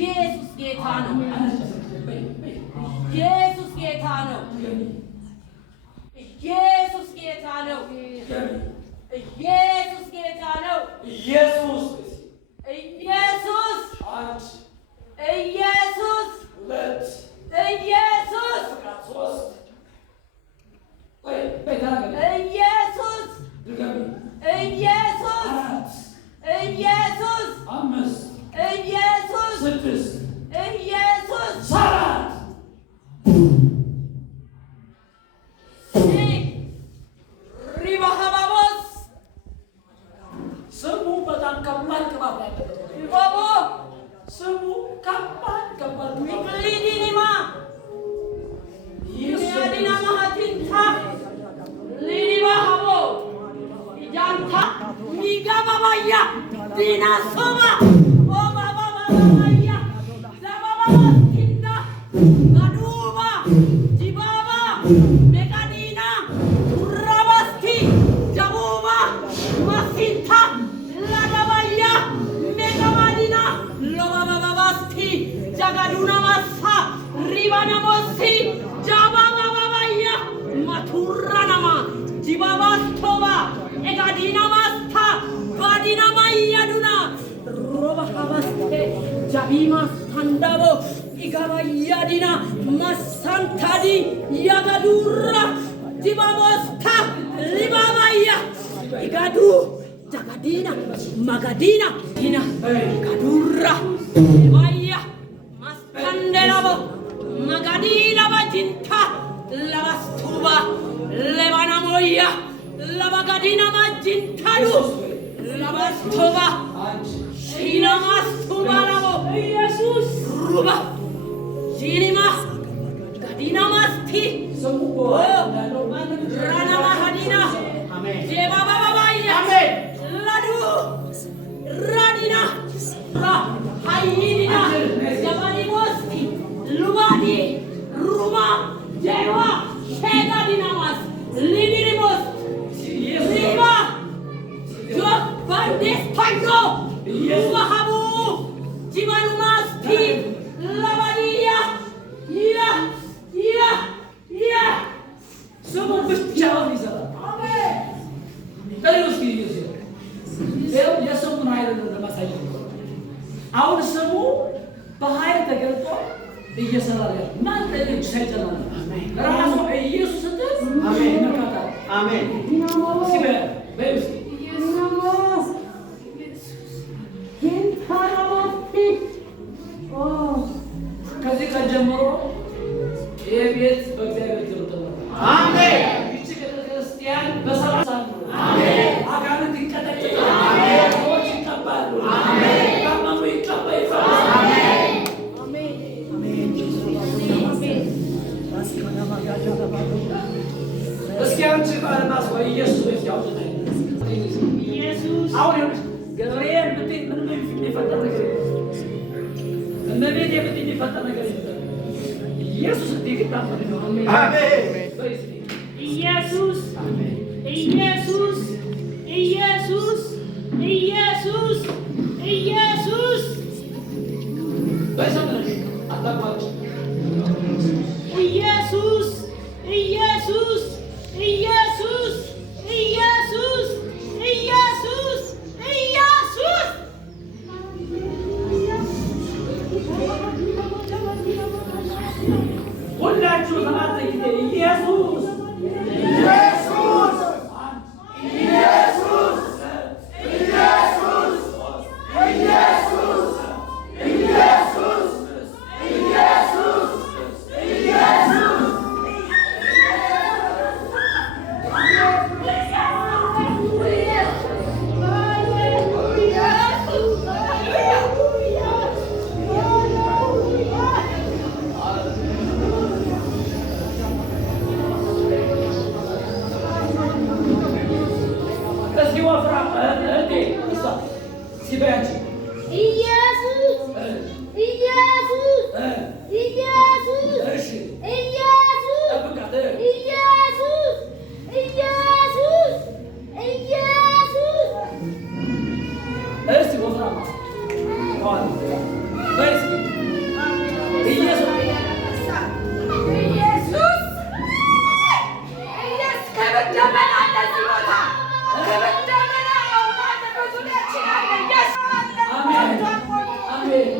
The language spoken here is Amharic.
ኢየሱስ ጌታ ነው። ኢየሱስ ጌታ ነው። ኢየሱስ ጌታ ነው። ኢየሱስ ጌታ ነው። ኢየሱስ ኢየሱስ ኢየሱስ ሁለት ኢየሱስ ሶስት ኢየሱስ ኢየሱስ ኢየሱስ አምስት ኢየሱስ ስድስት ኢየሱስ ሰባት ሪባሃባቦስ ስሙ በጣም ከባድ ቅባት ያለበት ባቦ ስሙ ከባድ ሚክሊዲኒማ ይያዲና ማሃቲንታ ሊባሃቦ ኢጃንታ ሚጋባባያ ዲናሶባ ኦባባባባያ ዛባባባስኪንዳ ጋዱባ ጂባባ ሜጋዲና ቱራባስቲ ጃቡባ ማሲንታ ላዳባያ ሜጋባዲና ሎባባባስቲ ጃጋዱና ማሳ ሪባና ሞሲ ጃባባባባያ ማቱራናማ ጂባባስቶባ ኤጋዲና ማስታ ባዲና ማያዱና ሮባባስቴ ጃቢማ ስታንዳቦ ኢጋባያዲና ማሳንታዲ ያጋዱራ ጂባቦስታ ሊባባያ ኢጋዱ ጃጋዲና ማጋዲና ዲና ጋዱራ ማያ ማስታንደላቦ ማጋዲና ባጂንታ ላባስቱባ ለባና ሞያ ለባጋዲና ማጂንታዱ ላባስቱባ ሺና ማስቱባ ላቦ ኢየሱስ ሩባ ሺኒማ ጋዲና ማስቲ ራና ማሃዲና ጄባባባባያ ላዱ ራዲና ሃይኒና ጀባኒ ሞስቲ ሉባዲ ሩማ ጄዋ ሼጋዲና ማስ ሊኒሪሞስ ሪባ ጆባንዴስታኞ ሩባሃቡ ጂባኑ ማስቲ ላባዲያ ያ ስሙ ብቻውን ይሰራል። ጠሪውስ ጊዜ ይኸው የስሙን ኃይል ነው ለማሳየት። አሁን ስሙ በኃይል ተገልጦ እየሰራ ያለ እናንተ ልጅ ሳይጨናል ራሱ ኢየሱስ እንትን አሜን ይመካታል። አሜን በይስ ኢየሱስ ከዚህ ቀን ጀምሮ ይህ ቤት በእግዚአብሔር ትርጥም። አሜን። ይቺ ቤተክርስቲያን በሰላም አሜን። አጋንንት ይቀጠቅጣሉ። አሜን። ሰዎች ይቀባሉ። አሜን። ታመሙ ይቀበሉ። አሜን። እስኪ አንቺ ባልማስ ወይ ኢየሱስ ያውጣ ኢየሱስ አሁን ገብርኤል ብትይ ምንም የሚፈጠር ነገር የለም። እመቤቴ ብትይ የሚፈጠር ነገር የለም። ኢየሱስ ዲግታ ነው። አሜን። ኢየሱስ አሜን። ኢየሱስ ኢየሱስ ኢየሱስ ኢየሱስ በሰማይ አጣባጭ ኢየሱስ ኢየሱስ ኢየሱስ ኢየሱስ ኢየሱስ ኢየሱስ ሁላችሁ ሰባት ጊዜ ኢየሱስ ኢየሱስ ኢየሱስ ኢየሱስ ኢየሱስ ኢየሱስ ለዚህ ቦታ ክብር ደመና አውራን በዙሪያችን አለ። ኢየሱስ አለ። አሜን።